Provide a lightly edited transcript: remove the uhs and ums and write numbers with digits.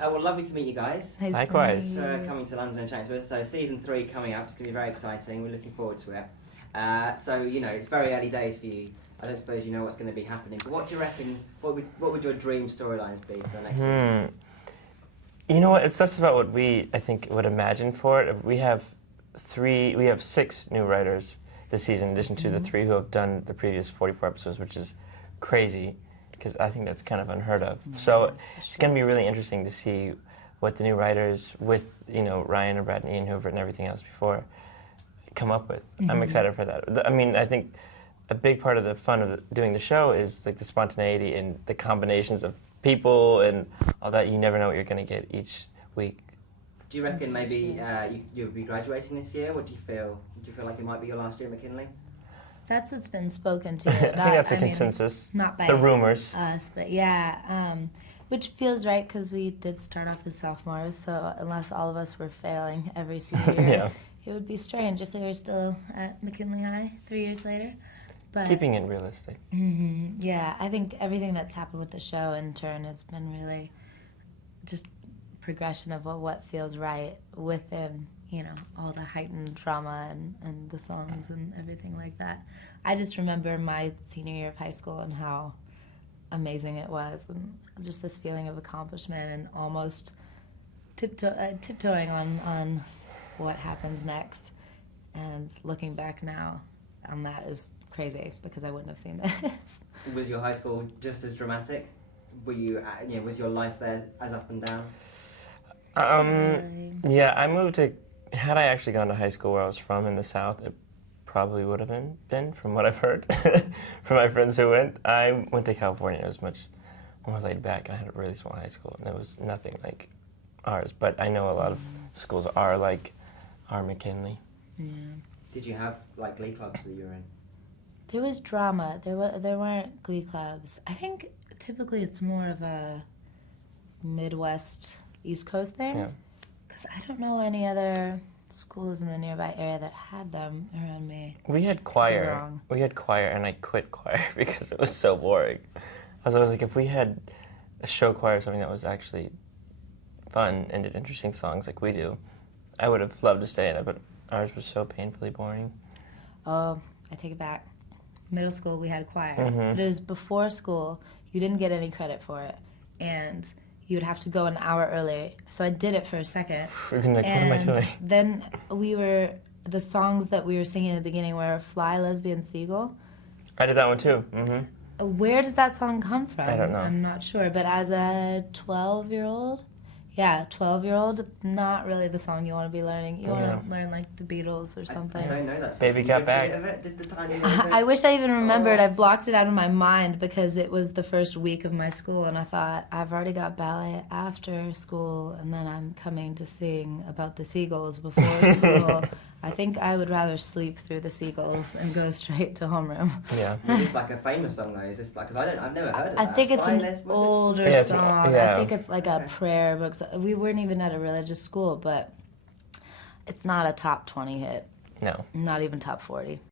Well, lovely to meet you guys. Nice Likewise. to meet you. Coming to London and chatting to us. So season 3 coming up. It's going to be very exciting. We're looking forward to it. So, you know, it's very early days for you. I don't suppose you know what's going to be happening. But what do you reckon, what would your dream storylines be for the next season? You know what? It's less about what we, I think, would imagine for it. We have 6 new writers this season, in addition to the 3 who have done the previous 44 episodes, which is crazy, because I think that's kind of unheard of. So it's going to be really interesting to see what the new writers, with Ryan and Brad and Ian, who have written everything else before, come up with. I'm excited for that. I mean, I think a big part of the fun of doing the show is like the spontaneity and the combinations of people and all that. You never know what you're going to get each week. Do you reckon maybe you'll be graduating this year? What do you feel? Do you feel like it might be your last year at McKinley? That's what's been spoken to. I think that's a consensus. Not by the rumors. us, but yeah, which feels right because we did start off as sophomores. So unless all of us were failing every senior year, Yeah. it would be strange if they were still at McKinley High 3 years later. But Keeping it realistic. yeah, I think everything that's happened with the show in turn has been really just progression of what feels right within, all the heightened drama and the songs and everything like that. I just remember my senior year of high school and how amazing it was, and just this feeling of accomplishment and almost tiptoeing on what happens next. And looking back now on that is crazy because I wouldn't have seen this. Was your high school just as dramatic? Were you, was your life there as up and down? Yeah, I moved to. Had I actually gone to high school where I was from in the South, it probably would have been from what I've heard from my friends who went. I went to California. It was much more laid back, and I had a really small high school, and it was nothing like ours. But I know a lot of schools are like our McKinley. Yeah. Did you have like glee clubs that you were in? There was drama. There weren't glee clubs. I think typically it's more of a Midwest, East Coast thing. Yeah. Because I don't know any other schools in the nearby area that had them around me. We had choir. We had choir, and I quit choir because it was so boring. I was always like, if we had a show choir or something that was actually fun and did interesting songs like we do, I would have loved to stay in it, but ours was so painfully boring. Oh, I take it back. Middle school, we had choir. But it was before school. You didn't get any credit for it. And you would have to go an hour early. So I did it for a second. Like, what am I doing? Then the songs that we were singing in the beginning were Fly, Lesbian, Seagull. I did that one too. Where does that song come from? I don't know. I'm not sure. But as a 12-year-old, not really the song you want to be learning. You want to learn like the Beatles or something. I don't know that song. Baby Can Got you give us a Back. bit of it? Just a tiny little bit? I wish I even remembered. I blocked it out of my mind because it was the first week of my school, and I thought, I've already got ballet after school, and then I'm coming to sing about the seagulls before school. I think I would rather sleep through the seagulls and go straight to homeroom. Yeah. Is this like a famous song though? Is this like, because I've never heard of that. I think it's an older Yeah, song. yeah. I think it's like a prayer book. We weren't even at a religious school, but it's not a top 20 hit. No. Not even top 40.